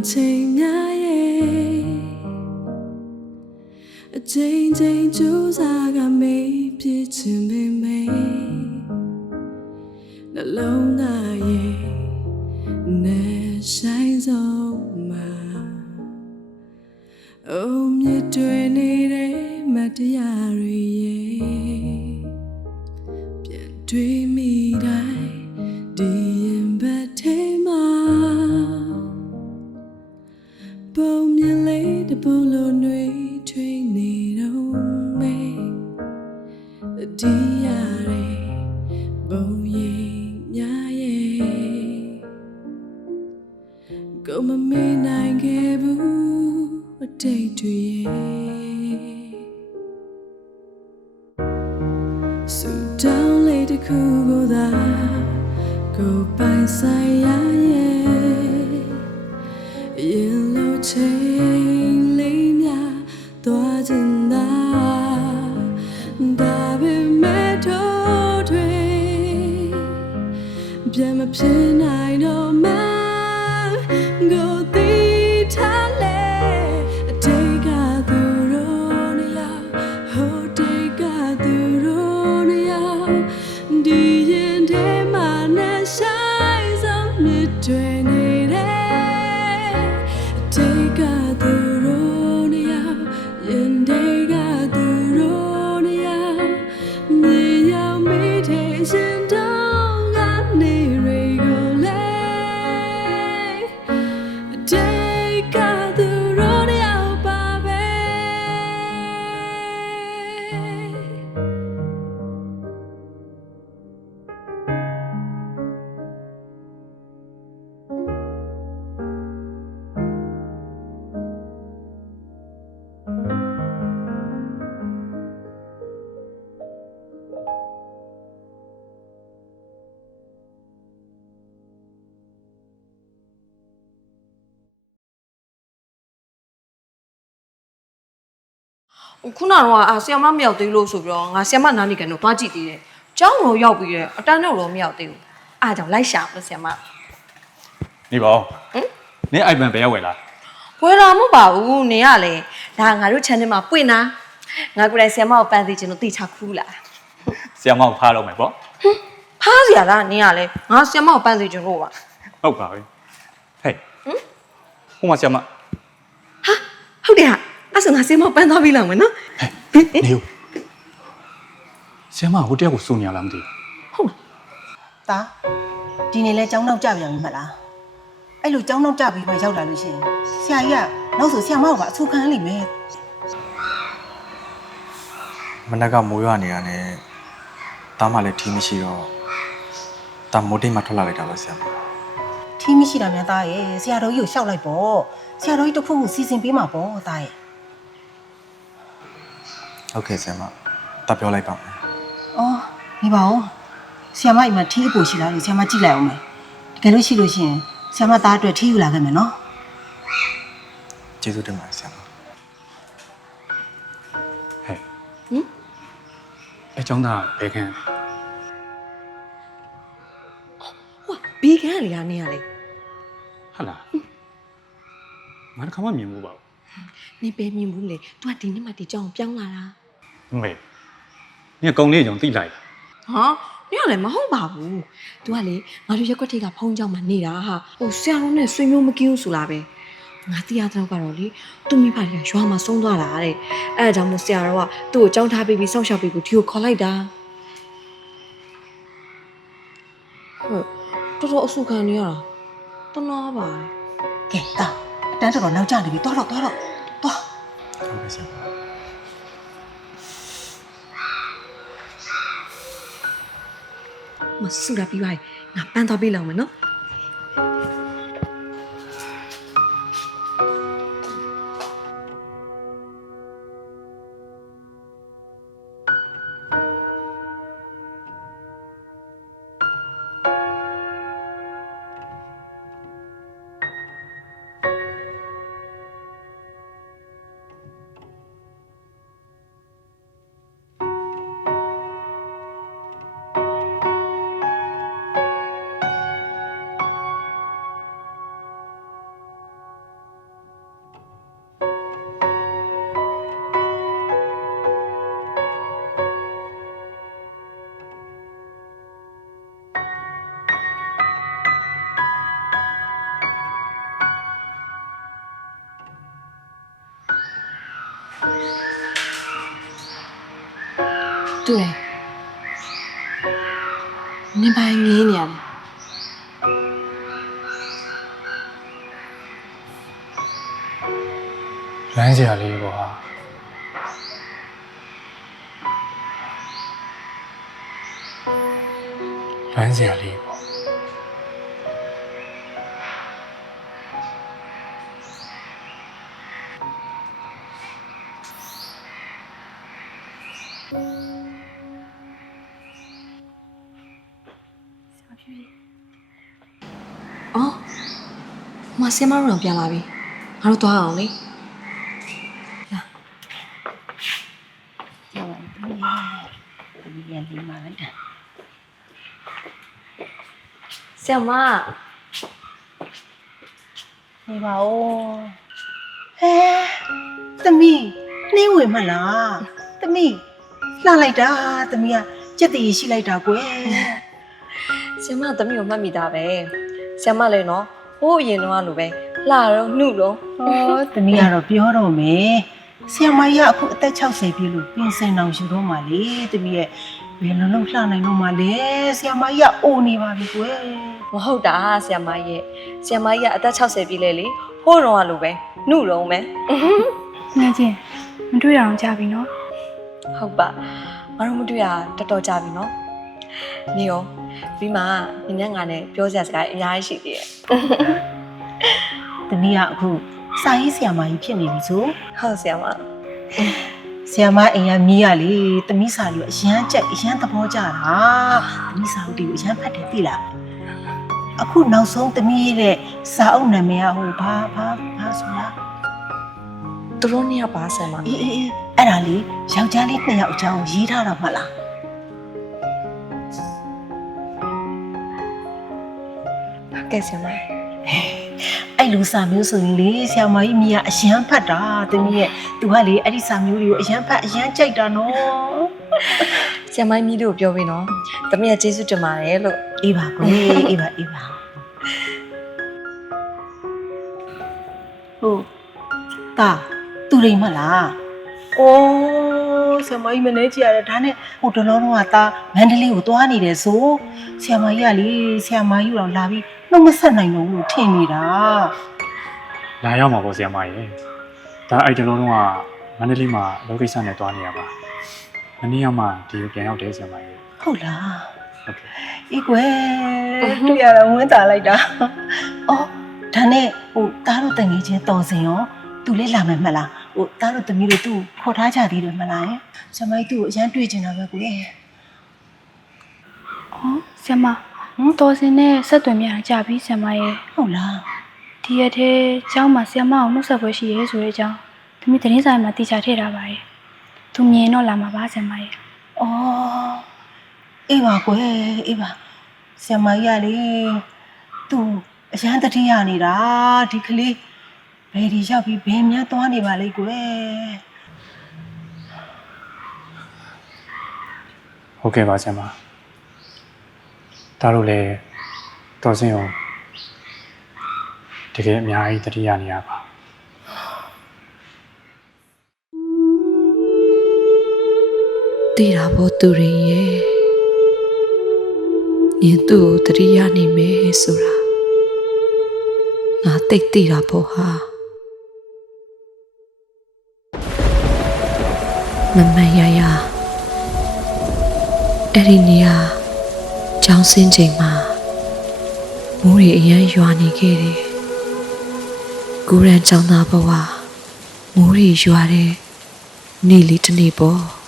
လွန်ရသောဟိုရင်ချိန်များရဲ့အချိန်ချင်းကြိုးစားကမေးပြစ်ချင်ပေမယ့်နှလုံးသား စူတောင်းလေးတစ်ခုကိုသာကိုပိုင်ဆိုင်ရရဲ့ ခုနကတော့အာဆီယမမရောက်သေးလို့ဆိုပြီးတော့ငါဆီယမနားနေကန်တော့သွားကြည့်သေးတယ်။ကျောင်းတော့ရောက်ပြီးရဲ့အတန်းတော့တော့မရောက်သေးဘူး။အားကြောင့်လိုက်ရှာမလို့ဆီယမနေပါဦးဟင်နင်းအိုက်ပန်ဘယ်ရောက်ဝယ်လားဝယ်လာမဟုတ်ပါဘူး။နင်ကလေဒါငါတို့ channel မှာပွင့်တာ။ငါကိုယ်တိုင်ဆီယမကိုပန်းသေးချင်လို့တိချခူးလာဆီယမောက်ဖားတော့မယ်ပေါ့။ဖားစီရလားနင်ကလေငါဆီယမကိုပန်းသေးချင်လို့ပါဟုတ်ပါပြီဟဲ့ဟိုမှာဆီယမ။ဟာဟုတ်တယ်ဟာ အဲ့ဆိုငါဆီယမကိုပန်းသွားပြီးလောက်မယ်နော်ဟဲ့နေဦးဆီယမဟိုတယောက်ကိုစုနေရလားမသိဘူး။ဟုတ်လားတာဒီနေ့လဲចောင်းနောက်ကြပြန်ပြီမလားအဲ့လိုចောင်းနောက်ကြပြီးမှရောက်လာလို့ရှိရင်ဆရာကြီးကနောက်ဆိုဆရာမကအဆူခံလိမ့်မယ်မနက်ကမိုးရွာနေရနဲ့တားမှလည်းထီးမရှိတော့တာမိုးတိတ်မှထွက်လာလိုက်တာပါဆရာမထီးမရှိတာများသားရဲ့ဆရာတော်ကြီးကိုရှောက်လိုက်ပေါ့ဆရာတော်ကြီးတစ်ခုခုစီစဉ်ပေးမှာပေါ့သားရဲ့ ဟုတ်ကဲ့ဆရာမတာပြောလိုက်ပါမယ်အော်ဒီပါဦးဆရာမအိမ်မှာထီးအပူရှိလားလို့ဆရာမကြည့်လိုက်အောင်မယ်တကယ်လို့ရှိလို့ရှိရင်ဆရာမသားအတွက်ထီးယူလာခဲ့မယ်နော်ကျေးဇူးတင်ပါတယ်ဆရာမဟဲ့အဲចောင်းသားဘယ်ခန်း။ဟိုဘီကန်လေကနေရလေဟာလားငါတစ်ခါမှမြင်မှုပါဘူး။နင်ပဲမြင်ဘူးလေ။ तू ကဒီနေ့မှဒီကျောင်းကိုပြောင်းလာတာ။ မေနင်ကကုံလေးကြောင့်တိလိုက်လားဟာညလည်းမဟုတ်ပါဘူး။ तू ကလေငါတို့ရက်ကွက်ထိပ်ကဖုံးကြောင်မှာနေတာဟာဟိုဆရာတော်နဲ့ဆွေမျိုးမကင်းဘူးဆိုလားပဲငါတီးရတဲ့ကတော့လေသူ့မိဘတွေကရွာမှာဆုံးသွားတာတဲ့အဲဒါကြောင့်မို့ဆရာတော်ကသူ့ကိုကြောင်းထားပြီးပြီးစောင့်ရှောက်ပြီးကိုဒီကိုခေါ်လိုက်တာဟုတ်တော်တော်အဆူခံနေရတာတနာပါတယ်ကဲတာအတန်းတော်တော်နောက်ကျနေပြီသွားတော့သွားတော့သွားဟုတ်ကဲ့ဆရာ မမဆူတာပြီးပါငါပန်းသွားပေးလောက်မယ်နော် တူတယ်နင်ပိုင်းငင်းနေရတယ်လမ်းစရာလေးပေါ့ဟာလမ်းစရာလေးပေါ့ ဆင်မတို့တော့ပြန်လာပြီငါတို့သွားအောင်လေကြောက်ပါဘူးဒီပြန်လေးမှလိုက်တာဆရာမနေပါဦးဟဲသမီးနှင်းဝင်မလားသမီးလှလိုက်တာသမီးကကြက်တည်ရှိလိုက်တာကွယ်ဆရာမသမီးကိုမှတ်မိတာပဲဆရာမလည်းနော် ဟိုးအရင်တော့လိုပဲလှတော့နှုတ်တော့ဟောသမီးကတော့ပြောတော့မယ်ဆရာမကြီးကအခုအသက်60ပြည့်လို့ပြင်ဆင်အောင်ယူတော့မှလေသမီးရဲ့ဘယ်လိုလုပ်လှနိုင်တော့မှလဲဆရာမကြီးကအိုနေပါပြီကွယ်မဟုတ်တာဆရာမရဲ့ဆရာမကြီးကအသက်60ပြည့်လဲလေဟိုးတော့လိုပဲနှုတ်တော့မယ်ငယ်ချင်းမတွေ့ရအောင်ကြာပြီနော်ဟုတ်ပါငါတို့မတွေ့ရတော်တော်ကြာပြီနော် နေရောပြီးမှနင်းနဲ့ငါနဲ့ပြောစရာစကားအများကြီးရှိသေးတယ်သမီးကအခုစာရေးဆရာမကြီးဖြစ်နေပြီဆိုဟုတ်ဆရာမဆရာမအိမ်ကမြည်ရလေသမီးစာလေးကိုအရန်ကြက်အရန်သဘောကျတာသမီးစာအုပ်တွေကိုအရန်ဖတ်တယ်သိလားအခုနောက်ဆုံးသမီးရဲ့စာအုပ်နာမည်ကဟိုဘာဘာဘာဆိုလားသူတို့နှစ်ယောက်ပါဆရာမအေးအေးအေးအဲ့ဒါလေးယောက်ျားလေးနှစ်ယောက်အကြောင်းရေးထားတော့မှလား ကဲ့ဆရာမအဲ့လူစာမျိုးဆိုရင်လေဆရာမကြီးမြည်ကအရန်ဖတ်တာသမီးရဲ့သူကလေအဲ့ဒီစာမျိုးတွေကိုအရန်ဖတ်အရန်ကြိုက်တာနော်ဆရာမကြီးတို့ပြောပြီးနော်တမီးကကျေးဇူးတင်ပါတယ်လို့အေးပါကွယ်အေးပါအေးပါဟုတ်တာသူရိမ်မလားအိုးဆရာမကြီးမနေကြည့်ရတယ်ဒါနဲ့ဟိုတလုံးလုံးကတာမန္တလေးကိုသွားနေတယ်ဆိုဆရာမကြီးကလေဆရာမကြီးတော့လာပြီး နှုတ်မဆက်နိုင်တော့ဘူးလို့ထင်နေတာလာရောက်မှာပေါ့ဆရာမရေဒါအဲ့တလုံးလုံးကမန္တလေးမှာလောကိစ္စနဲ့တွားနေရပါမနေ့ကမှဒီကိုပြန်ရောက်တယ်ဆရာမရေဟုတ်လားဟုတ်ကဲ့အေးကွယ်တွေ့ရတာဝမ်းသာလိုက်တာအော်ဒါနဲ့ဟိုတားတို့တငယ်ချင်းတော်စင်ရောသူလေးလာမယ်မလားဟိုတားတို့သမီးတို့သူ့ကိုခေါ်ထားကြသေးတယ်မလားယဆရာမကြီးသူ့ကိုအရန်တွေ့ချင်တာပဲကွယ်။အော်ဆရာမ ဟမ်တော်စင်နဲ့ဆက်သွယ်မြရကြာပြီဆရာမရဲ့ဟုတ်လားဒီရက်ထဲကျောင်းမှာဆရာမအောင်နှုတ်ဆက်ပွဲရှိရဲဆိုတဲ့အကြောင်းသမီးသတင်းစာမှာတိကျထည့်ထားပါရဲ့။သူမြင်တော့လာမှာပါဆရာမရဲ့အော်အေးပါကွယ်အေးပါဆရာမကြီးကလေသူ့အရန်တတိယနေတာဒီကလေးဘယ်ဒီရောက်ပြီးဘယ်များသွားနေပါလိမ့်ကွယ်ဟုတ်ကဲ့ပါဆရာမ ဒါတို့လည်းတော်စင်အောင်တကယ်အများကြီးတတိယနေရပါတိတာဘောသူရင်ရဲ့ညင်သူ့ကိုတတိယနေမယ်ဆိုတာငါတိတ်တိတာဘောဟာမမန်ရရအဲ့ဒီနေရာ ကျောင်းစင်းချိန်မှာမိုးရီအရန်ရွာနေခဲ့တယ်ကူရန်ကျောင်းသားဘဝမိုးရီရွာတဲ့နေ့လေးတစ်နေ့ပေါ့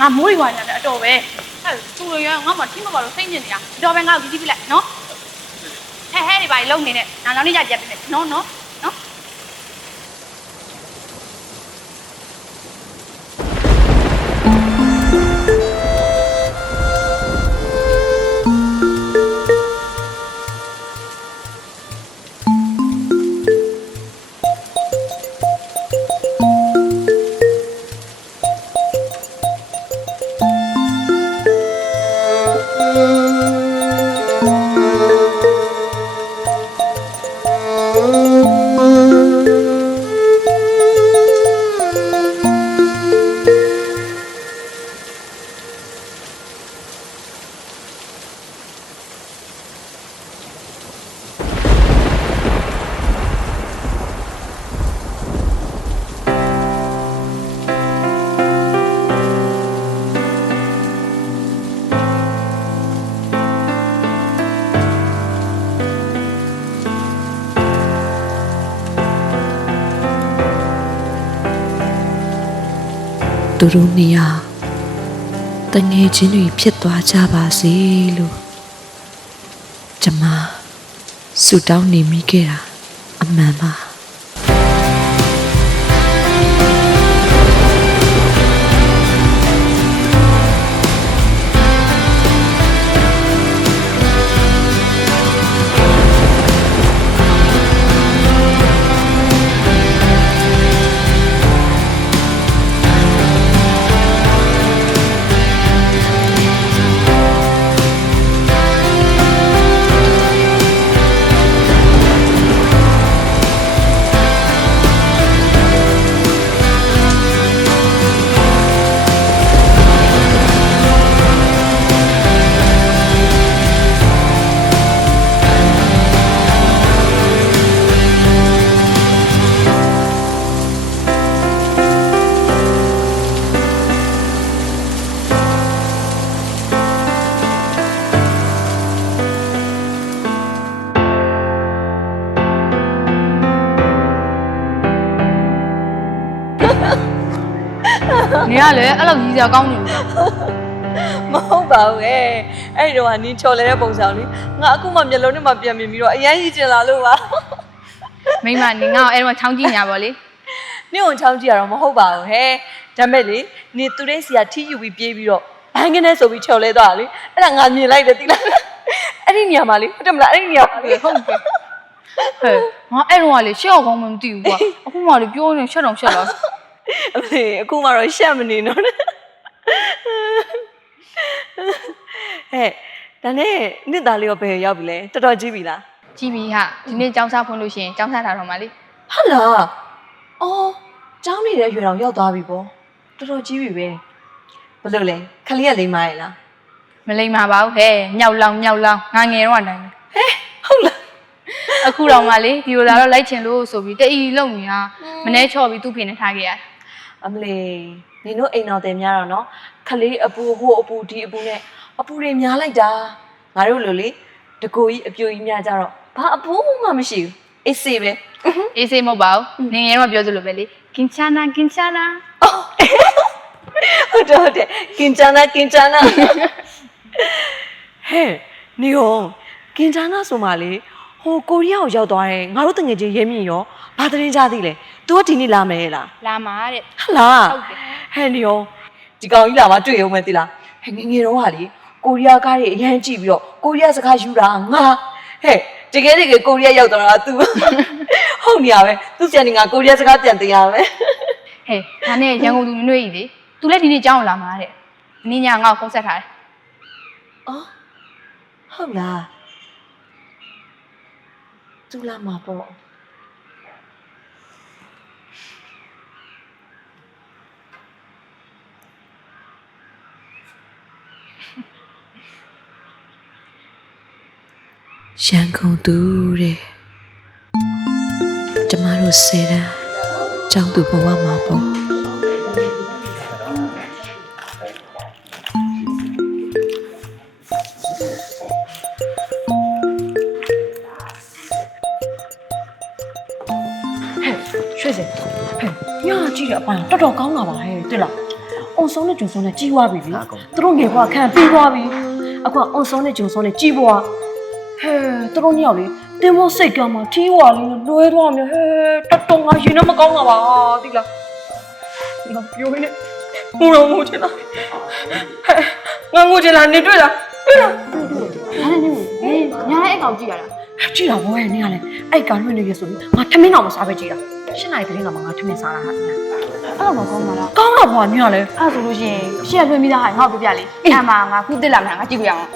ငါမိုးရွာနေတာအတော်ပဲဟဲ့သူတို့ရောငါမှထိမပါလို့စိတ်ညစ်နေတာအတော်ပဲငါ့ကိုကြည့်ကြည့်လိုက်နော်ဟဲ့ဟဲ့ဒီပါလုံနေနဲ့နောက်နောက်နေ့ကျကြက်ပြမယ်နော်နော် သူတို့နေရာတငယ်ချင်းတွေဖြစ်သွားကြပါစေလို့ကျမဆုတောင်းနေမိခဲ့တာအမှန်ပါ အဲ့လိုကြီးစရာကောင်းနေဘူးမဟုတ်ပါဘူးရဲ့အဲ့ဒီတော့ကနင်းချော်လဲတဲ့ပုံစံလေးငါအခုမှမျက်လုံးထဲမှာပြန်မြင်ပြီးတော့အရန်ကြီးကျင်လာလို့ပါမိမနေငါ့ကိုအဲ့တော့ချောင်းကြည့်ညာပါလေနင့်ကိုချောင်းကြည့်ရတော့မဟုတ်ပါဘူးဟဲ့ဒါမဲ့လေနင်သူတဲ့စီကထီယူပြီးပြေးပြီးတော့ဘန်းကနေဆိုပြီးချော်လဲသွားတာလေအဲ့ဒါငါမြင်လိုက်တယ်တိလားအဲ့ဒီနေရာမှာလေဟုတ်တယ်မလားအဲ့ဒီနေရာမှာလေဟုတ်ကဲ့ဟဲ့ငါအဲ့တော့ကလေရှက်အောင်ကောင်းမှမသိဘူးကွာအခုမှလေပြောနေရှက်တော့ရှက်လာ အမေအခုမှတော့ရှက်မနေတော့နဲ့ဟဲ့ဒါနဲ့နှစ်သားလေးရောဘယ်ရောက်ပြီလဲတော်တော်ကြီးပြီလားကြည့်ပြီဟာဒီနေ့ចောင်းစားဖွင့်လို့ရှိရင်ចောင်းစားတာတော့မလေးဟုတ်လားအော်ကျောင်းနေတဲ့ရွယ်တော်ရောက်သွားပြီပေါ့တော်တော်ကြီးပြီပဲဘယ်လိုလဲခလေးကလိမ့်မရဲ့လားမလိမ္မာပါဘူးဟဲ့မြောက်လောင်မြောက်လောင်ငါငယ်တော့အတိုင်းပဲဟုတ်လားအခုတော့မှလေဒီလိုလာတော့လိုက်ချင်လို့ဆိုပြီးတအီလုံနေတာမနှဲချော့ပြီးသူ့ဖေနဲ့ထားခဲ့ရတာ အမလေးနင်တို့အိမ်တော်တယ်များတော့နော်ခလေးအပူဟိုအပူဒီအပူနဲ့အပူတွေများလိုက်တာငါတို့လိုလေတကူကြီးအပြိုကြီးများကြတော့ဘာအပူမှမရှိဘူးအေးစေးပဲအေးစေးမဟုတ်ပါဘူးငယ်ငယ်တော့ပြောသလိုပဲလေကင်ချာနာကင်ချာနာဟုတ်တယ်ဟုတ်တယ်ကင်ချာနာကင်ချာနာဟဲ့နေရောကင်ချာနာဆိုမှလေ ဟိုကိုရီးယားကိုရောက်သွားတယ်ငါတို့တငယ်ချင်းရဲမြင့်ရောဘာသတင်းကြသေးလဲ तू ကဒီနေ့လာမယ်လားလာမှာတဲ့ဟလားဟုတ်တယ်ဟဲ့နေရောဒီကောင်ကြီးလာမှတွေ့ရုံပဲသိလားဟဲ့ငယ်ငယ်တော့ဟာလေကိုရီးယားကားတွေအရန်ကြည့်ပြီးတော့ကိုရီးယားစကားယူတာငါဟဲ့တကယ်တကယ်ကိုရီးယားရောက်သွားတာ तू ဟုတ်နေရပဲသူစံနေငါကိုရီးယားစကားပြန်တင်ရမယ်ဟဲ့ဒါနဲ့ရန်ကုန်သူနွေ့ကြီးလေသူလည်းဒီနေ့ကျောင်းကိုလာမှာတဲ့နင်းညာငါ့ကိုဖုန်းဆက်ထားတယ်အော်ဟုတ်လား သူလာမှာပေါ့ရန်ကုန်သူတဲ့ကျမတို့ဆယ်တန်းကျောင်းသူဘဝမှာပေါ့ တော်တော်ကောင်းလာပါဟဲ့တိလား။အိအွန်ဆောင်နဲ့ဂျုံဆောင်နဲ့ကြီးွားပြီလေသူတို့ငယ်ဘွားခံပြီးသွားပြီအခုကအွန်ဆောင်နဲ့ဂျုံဆောင်နဲ့ကြီးဘွားဟဲသူတို့ညောက်လေတင်မစိတ်ကမှထီးဝါလေးလွဲသွားမျိုးဟဲတတုံငါရင်တော့မကောင်းတာပါတိလားငါပြောနေငိုတော့ငိုချင်လားဟဲငါငိုချင်လားနေတွေ့လားတွေ့လားညာနေနေဟေးညာလည်းအကောင်ကြည့်ရတာကြည့်တာဘောရဲ့နေရလဲအဲ့ကလွှင့်နေရဆိုပြီးငါထမင်းတော့မစားပဲကြည့်တာရှင်းနိုင်တဲ့ကမှငါထမင်းစားတာဟာ အဲ့တော့မကောင်းပါလားကောင်းတာဘောညလဲအဲ့ဆိုလို့ရှိရင်ရှေ့လွှင့်ပြီးသားဟာငါ့ကိုပြပြလေအဲ့မှာငါခုတက်လာမှာငါကြည့်ကြရအောင်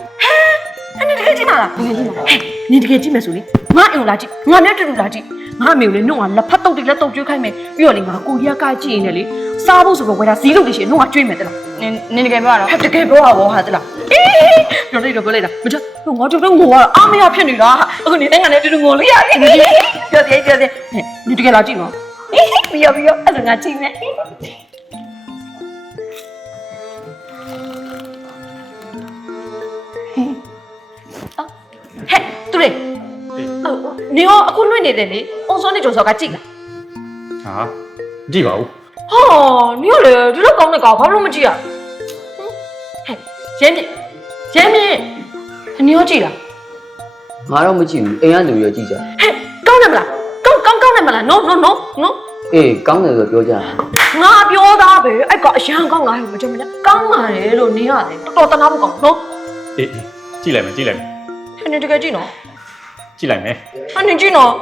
အဲ့နေတကယ်ကြည့်မလားတကယ်ကြည့်မှာဟဲ့နေတကယ်ကြည့်မယ်ဆိုလေငါအိမ်ကိုလာကြည့်ငါနဲ့တူတူလာကြည့်ငါအမေကိုလေနှုတ်ကလက်ဖက်တုတ်တိလက်တုတ်ကျွေးခိုင်းမယ်ပြီးတော့လေငါကိုကြီးကကြည့်ရင်လေစားဖို့ဆိုတော့ဝယ်တာဇီးလို့တရှိရင်နှုတ်ကကျွေးမယ်တလားနင်နင်တကယ်ပြောရတော့ဟဲ့တကယ်ပြောတာဘောဟာတလားအေးပြောလိုက်တော့ပြောလိုက်တာမချငါတို့တော့ငိုရတာအားမရဖြစ်နေတာအခုနေငါနဲ့တူတူငိုလို့ရတယ်ပြောသေးပြောသေးဟဲ့နေတကယ်လာကြည့်နော် ပြီးရောပြီးရောအဲ့ဒါငါကြည့်မယ်ဟဲ့သူလေအော်နေရောအခုလွှင့်နေတယ်လေအုံစောနေကြုံစောကကြည့်လားဟာကြည့်ပါဦးဟောနေရောလေဒီလိုကောင်းတဲ့ကောင်ဘာလို့မကြည့်ရဟဲ့ရဲမြင့်ရဲမြင့်နေရောကြည့်လားငါတော့မကြည့်ဘူးအိမ်ကလူရောကြည့်ကြဟဲ့ကောင်းတယ်မလားကောင်းကောင်းကောင်းတယ်မလား no no no no အေးကောင်းတယ်ဆိုပြောကြတာငါပြောသားပဲအဲ့ကအရန်ကောင်းလားမကြမ်းမနဲ့ကောင်းပါလေလို့နေရတယ်တော်တော်တနာဖို့ကောင်းနော်အေးအေးကြည့်လိုက်မယ်ကြည့်လိုက်မယ်ဟဲ့နေတကယ်ကြည့်နော်ကြည့်လိုက်မယ်ဟာနေကြည့်နော်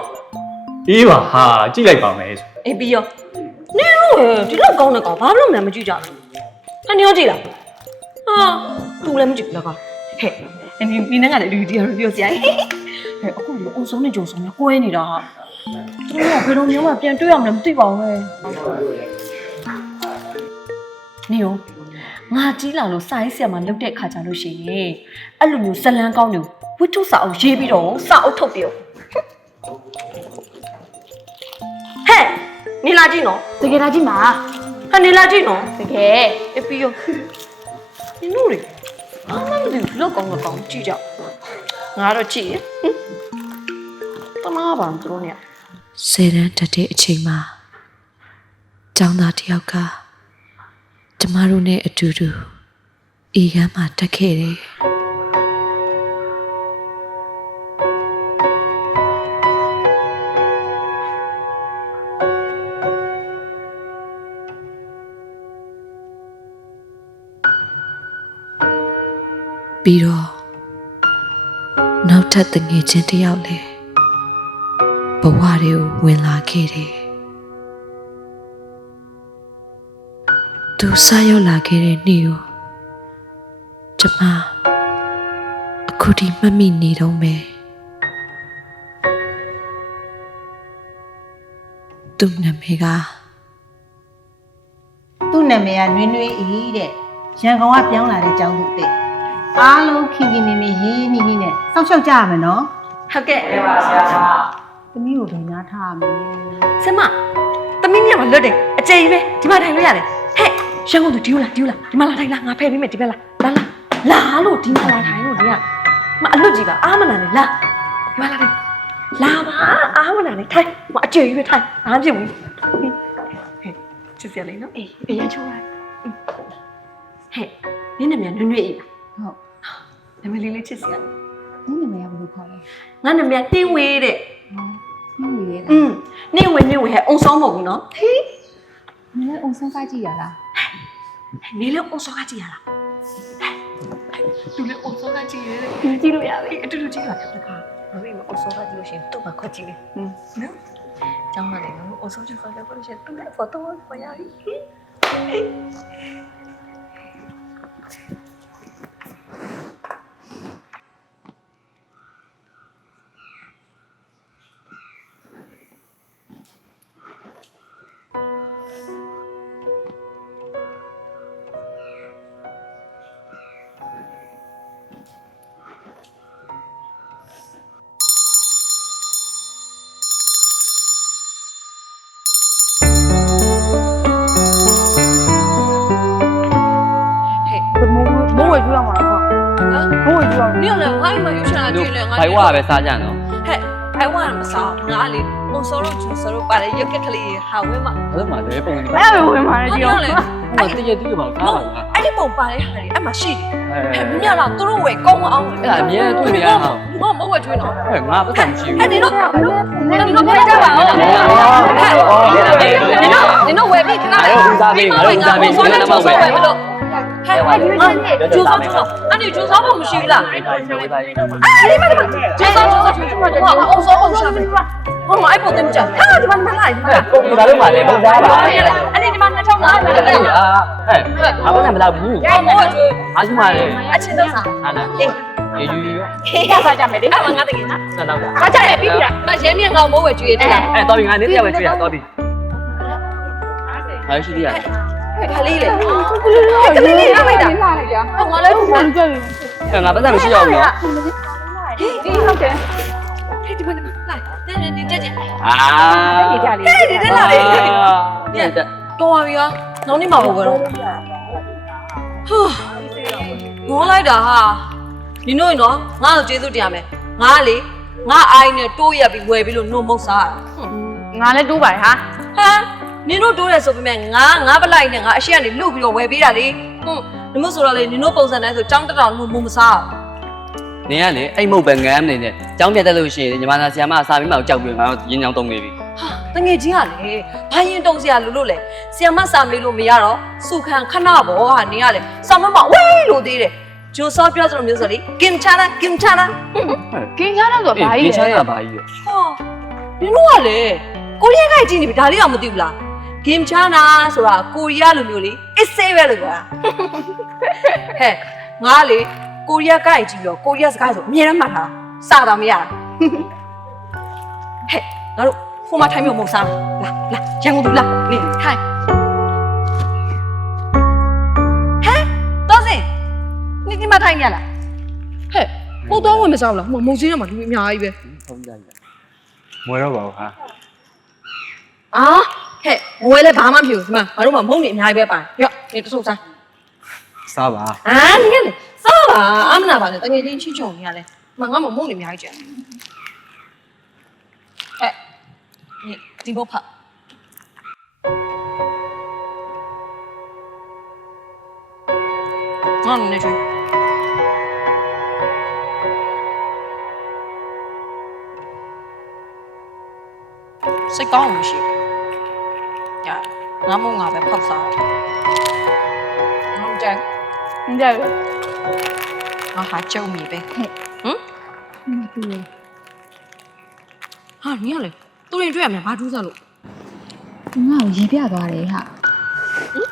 အေးပါဟာကြည့်လိုက်ပါမယ်ဆိုအေးပြီးရောနေရောဒီလောက်ကောင်းတဲ့ကောင်ဘာလို့မှမကြည့်ကြလဲဟာနေရောကြည့်လားဟာသူလည်းမကြည့်ဘူးလားကောင်ဟဲ့ဒီဒီနေ့ကလည်းလူဒီရောပြောစရာဟဲ့အခုဒီအုံဆုံးနဲ့ဂျုံဆုံးနဲ့ကွဲနေတာဟာ သူတို့ကဘယ်လိုမျိုးမှပြန်တွေ့ရမလဲမသိပါဘူးဟဲ့နေရောငါကြီးလာလို့စာရေးဆရာမလုပ်တဲ့အခါကြလို့ရှိရင်အဲ့လိုမျိုးဇလန်းကောင်းတွေဝိတုစာအုပ်ရေးပြီးတော့စာအုပ်ထုတ်ပြဟဲ့နေလာကြည့်နော်တကယ်ဒါကြည့်မှာဟာနေလာကြည့်နော်တကယ်အပီယောနင်တို့လေအမမသိဘူးလောက်ကောင်းလောက်ကောင်းကြည့်ကြငါတော့ကြည့်ရဟင်တနာပါသူတို့ ਨੇ ဆယ်တန်းတက်တဲ့အချိန်မှာကျောင်းသားတစ်ယောက်ကကျမတို့နဲ့အတူတူအေကမ်းမှာတက်ခဲ့တယ်ပြီးတော့နောက်ထပ်တငယ်ချင်းတစ်ယောက်လည်း ဘဝတွေကိုဝင်လာခဲ့တယ်။သူဆက်ရောက်လာခဲ့တဲ့နေ့ကိုကျမအခုဒီမှတ်မိနေတော့မယ်။သူ့နာမည်ကသူ့နာမည်ကနွေးနွေးအေးတဲ့ရန်ကုန်ကပြောင်းလာတဲ့ကျောင်းသူတဲ့အားလုံးခင်ခင်မင်မင်ရေးနီးနီးနဲ့စောက်ရှောက်ကြရမယ်နော်ဟုတ်ကဲ့ သမီးကိုဘယ်နာထားရမလဲဆမသမီးမြတ်မှာလွတ်တယ်အကျယ်ကြီးပဲဒီမှာထိုင်လို့ရတယ်ဟဲ့ရန်ကုန်သူဒီလိုလားဒီလိုလားဒီမှာလာထိုင်လားငါဖယ်ပေးမယ်ဒီဘက်လားလာလာလာလို့ဒီမှာလာထိုင်လို့ဒီကမအလွတ်ကြီးပါအားမနာနဲ့လာဒီမှာလာထိုင်လာပါအားမနာနဲ့ထိုင်မအကျယ်ကြီးပဲထိုင်အားပြည့်ဘူးဟဲ့ချစ်စရာလေးနော်အေးအရင်ချိုးလိုက်ဟဲ့နင်းနာမည်နွေ့နွေ့အေးလားဟုတ်နာမည်လေးလေးချစ်စရာဒီနာမည်ကဘယ်လိုခေါ်လဲငါနာမည်တင်းဝေးတဲ့ ဟောမင်းဝေးလားอืมနင်းဝေးနင်းဝေးဟဲ့အုံဆောင်မဟုတ်ဘူးနော်မင်းလည်းအုံဆုံးကားကြည့်ရလားနေလေအုံစောကကြည့်ရလားသူလေအုံစောကကြည့်ရဲကြည့်လို့ရပြီအတူတူကြည့်ပါတခါမမေမအုံစောကကြည့်လို့ရှိရင်သူ့မှာခွက်ကြည့်လေဟင်းနော်ကျောင်းမလေးကအုံစောကြည့်ခါလည်းခွက်လို့ရှိရင်သူ့လည်းဖော်တော့ပေါ်ရပြီ ကျွေးရမှာနင်လည်းငါ့မှာယူချင်တာကြည့်လေငါဘိုင်ဝါပဲစားကြနော်ဟဲ့ဘိုင်ဝါမစားငါလေဟိုစောတော့ကျူစောတော့ပါလေရုပ်ကက်ကလေးဟာဝဲမှာအဲ့မှာလည်းပုံနေအဲ့ဒါပဲဝင်มาတယ်ကြည့်အောင်လေအဲ့မှာတည့်ရတည့်ရပါကားပါလားအဲ့ဒီပုံပါတဲ့ဟာလေအဲ့မှာရှိတယ်အဲဟဲ့မြင်လားသူတို့ဝယ်ကောင်းအောင်အဲ့ဒါအမြဲတွေ့နေရအောင်ဘာမဝယ်ထွေးတော့ဟဲ့ငါပတ်စံမရှိဘူးအဲ့ဒီတော့နင်တို့နင်တို့ဖိုက်ကြပါဦးနင်တို့နင်တို့ဝယ်ပြီးခဏလေးစောနေကျူစောဝယ်မလို့ ဟဲ့ဟဲ့ကျူစောကျူစောအဲ့ဒီကျူစောဘမရှိဘူးလားအဲ့ဒီမှာကျူစောကျူစောကျူစောကျူစောအောင်စောအောင်ရှာမယ်ဟောမအဲ့ပေါ်တင်ကြဟာဒီမှာမလိုက်ဘူးပုံဒါလေးမှလည်းပုံသားပါအဲ့ဒီဒီမှာ2500ပဲဟဲ့ဟဲ့ငါပတ်စံမလာဘူးဘာမို့ကျွေးအားရှိမှလည်းအချင်းတော့စားဟာလားအေးရေယူရောခေးရစားကြမယ်လေအဲ့မှာငါတကယ်နော်ဆက်တော့စားကြတယ်ပြီးပြီလားမရဲမြင့်ကောင်မိုးဝယ်ကျွေးတယ်လားအဲတော်ပြီငါနေတရားပဲတွေ့ရတော်ပြီအားရှိသေးရ ခါလေးလေကလေးလေးရလိုက်တာဟောငါလည်းဘူးမှကြည့်အဲငါပတ်စံမရှိတော့ဘူးနော်ဒီဟုတ်တယ်ဟဲ့ဒီမှာလာနေနေနေကြည့်အာဒီကြလေးဒီတက်လာလေညက်တက်တော်ပါပြီဟာနောက်နေ့မှဘယ်ကတော့ဟာငေါလိုက်တာဟာဒီနို့နော်ငါ့ကိုကျေးဇူးတင်ရမယ်ငါလေငါအိုင်းနဲ့တိုးရက်ပြီးဝယ်ပြီးလို့နှုတ်မုတ်စားဟွန်းငါလည်းတိုးပါတယ်ဟာဟမ် နင်တို့တိုးတယ်ဆိုပေမဲ့ငါငါပလိုက်နဲ့ငါအရှိကနေလှုပ်ပြီးတော့ဝယ်ပေးတာလေဟွန်းနမို့ဆိုတော့လေနင်တို့ပုံစံတိုင်းဆိုចောင်းတက်တောင်လို့မမစားနင်ကလေအဲ့မုတ်ပဲငမ်းနေနဲ့ကျောင်းပြတ်တက်လို့ရှိရင်ညီမသားဆရာမစာပြီးမှကြောက်ပြီးငါတို့ရင်းချောင်းတုံးနေပြီဟာတငယ်ချင်းကလေဘာရင်တုံစရာလို့လို့လေဆီယမစာမေးလို့မရတော့စုခံခဏပေါ့ဟာနင်ကလေစာမမဝေးလို့သေးတယ်ဂျိုစောပြောစလို့မျိုးဆိုလေကင်ချာနာကင်ချာနာကင်းချားတော့ဆိုဘာကြီးအေးလဲချမ်းရပါကြီးရောဟောနင်တို့ကလေကိုရီးယားခိုင်ကြည့်နေပြီဒါလေးတော့မသိဘူးလား ကင်ချာနာဆိုတာကိုရီးယားလိုမျိုးလေအစ်စေးပဲလို့ပြောတာဟဲ့ငါလေကိုရီးယားခိုင်ကြည့်ပြီးတော့ကိုရီးယားစကားဆိုအမြဲတမ်းမှတ်ထားစာတော့မရတာဟဲ့ငါတို့ဟိုမှာထိုင်မြို့မဟုတ်စားလာလာရန်ကုန်သူလာနေထိုင်တော့စင်နေဒီမှာထိုင်ရလားဟဲ့ပို့တော့ဝင်မစားဘူးလားဟိုမုံစင်းရမှာလူအများကြီးပဲဟုတ်ကြပြီမွေတော့ပါဘူးဟာအာ ဟဲ့ငွေလည်းဘာမှမဖြစ်ဘူးဒီမှာငါတို့မှမုံနေအများကြီးပဲပါတယ်ရော့နေတဆုပ်စားစားပါအာနေရလေစားပါအမနာပါနဲ့တကယ်ချင်းချီချုံနေရလဲမငါမမုံနေအများကြီးကျန်ဟဲ့ဒီဒီဘောဖတ်ငါနေချွေစိတ်ကောင်းအောင်မရှိဘူး ညာငါမုံငါပဲဖောက်စားငါမကြိုက်။င်းကြတယ်ငါဟာကြုံမိပဲဟမ်ဟာနင်ကလေသူတွေတွေ့ရမယ်ဘာထူးစားလို့ငါ့ကိုရီးပြသွားတယ်ဟာအော်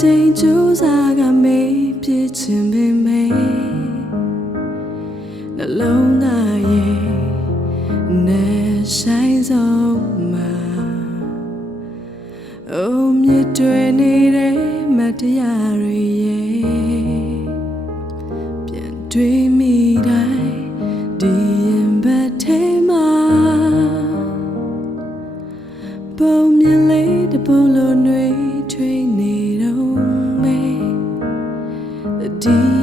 ချိန်ချင်းကြိုးစားကမေးပြချင် ဒီ